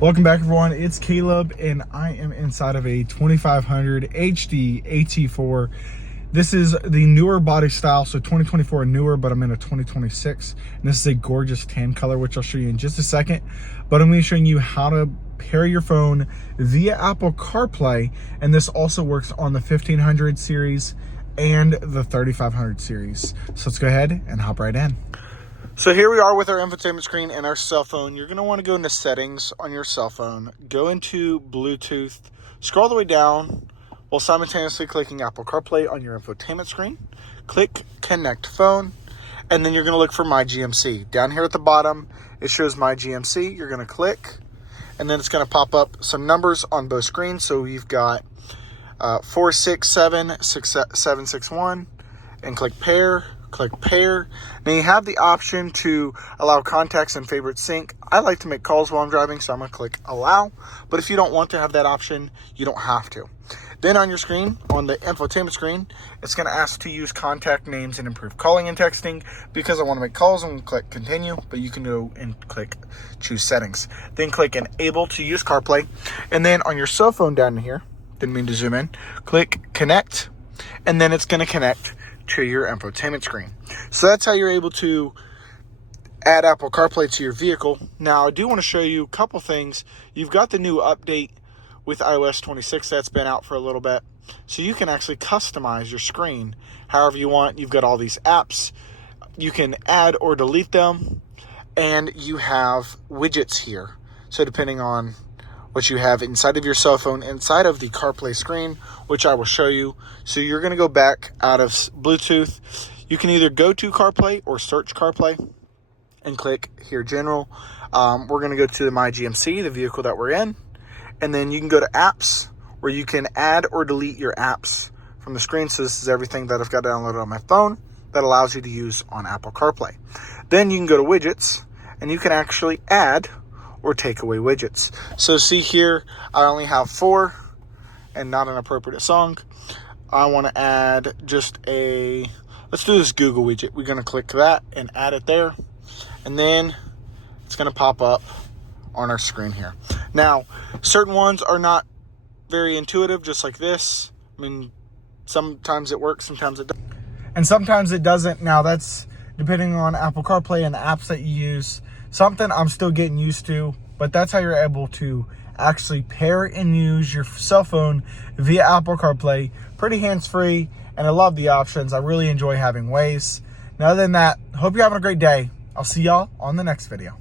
Welcome back, everyone. It's Caleb, and I am inside of a 2500 HD AT4. This is the newer body style, so 2024 newer, but I'm in a 2026. And this is a gorgeous tan color, which I'll show you in just a second. But I'm going to be showing you how to pair your phone via Apple CarPlay, and this also works on the 1500 series and the 3500 series. So let's go ahead and hop right in. So here we are with our infotainment screen and our cell phone. You're going to want to go into settings on your cell phone, go into Bluetooth, scroll all the way down while simultaneously clicking Apple CarPlay on your infotainment screen. Click Connect Phone, and then you're going to look for My GMC. Down here at the bottom, it shows My GMC. You're going to click, and then it's going to pop up some numbers on both screens. So we've got 4676761, and click Pair. Click Pair. Now you have the option to allow contacts and favorites sync. I like to make calls while I'm driving, so I'm going to click Allow. But if you don't want to have that option, you don't have to. Then on your screen, on the infotainment screen, it's going to ask to use contact names and improve calling and texting. Because I want to make calls, I'm going to click Continue, but you can go and click Choose Settings. Then click Enable to use CarPlay. And then on your cell phone down here, didn't mean to zoom in, click Connect, and then it's going to connect to your infotainment screen. So that's how you're able to add Apple CarPlay to your vehicle. Now, I do want to show you a couple things. You've got the new update with iOS 26 that's been out for a little bit. So you can actually customize your screen however you want. You've got all these apps. You can add or delete them. And you have widgets here. So depending on what you have inside of your cell phone, inside of the CarPlay screen, which I will show you. So you're going to go back out of Bluetooth. You can either go to CarPlay or search CarPlay and click here General. We're going to go to the My GMC, the vehicle that we're in. And then you can go to Apps, where you can add or delete your apps from the screen. So this is everything that I've got downloaded on my phone that allows you to use on Apple CarPlay. Then you can go to Widgets, and you can actually add or take away widgets. So see here, I only have 4 and not an appropriate song. I want to add just let's do this Google widget. We're going to click that and add it there. And then it's going to pop up on our screen here. Now, certain ones are not very intuitive, just like this. I mean, sometimes it works, sometimes it doesn't. And sometimes it doesn't. Now, that's depending on Apple CarPlay and the apps that you use. Something I'm still getting used to, but that's how you're able to actually pair and use your cell phone via Apple CarPlay. Pretty hands-free, and I love the options. I really enjoy having Waze. Now, other than that, hope you're having a great day. I'll see y'all on the next video.